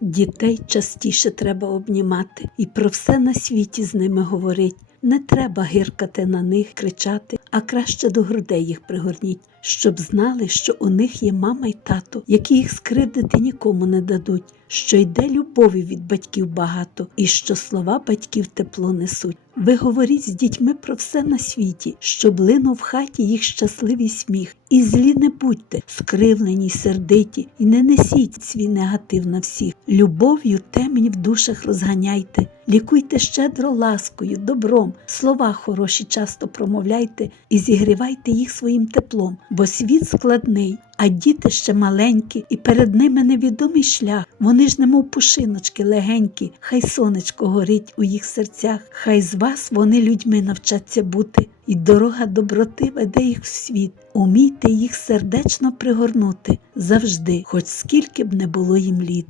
Дітей частіше треба обнімати і про все на світі з ними говорить. Не треба гиркати на них, кричати, а краще до грудей їх пригорніть, щоб знали, що у них є мама й тато, які їх скривдити нікому не дадуть, що йде любові від батьків багато, і що слова батьків тепло несуть. Ви говоріть з дітьми про все на світі, щоб линув в хаті їх щасливий сміх. І злі не будьте, скривлені сердиті, і не несіть свій негатив на всіх. Любов'ю темінь в душах розганяйте, лікуйте щедро ласкою, добром, слова хороші часто промовляйте і зігрівайте їх своїм теплом, бо світ складний, а діти ще маленькі, і перед ними невідомий шлях. Вони ж немов пушиночки легенькі, хай сонечко горить у їх серцях, хай з вас вони людьми навчаться бути, і дорога доброти веде їх в світ. Умійте їх сердечно пригорнути завжди, хоч скільки б не було їм літ.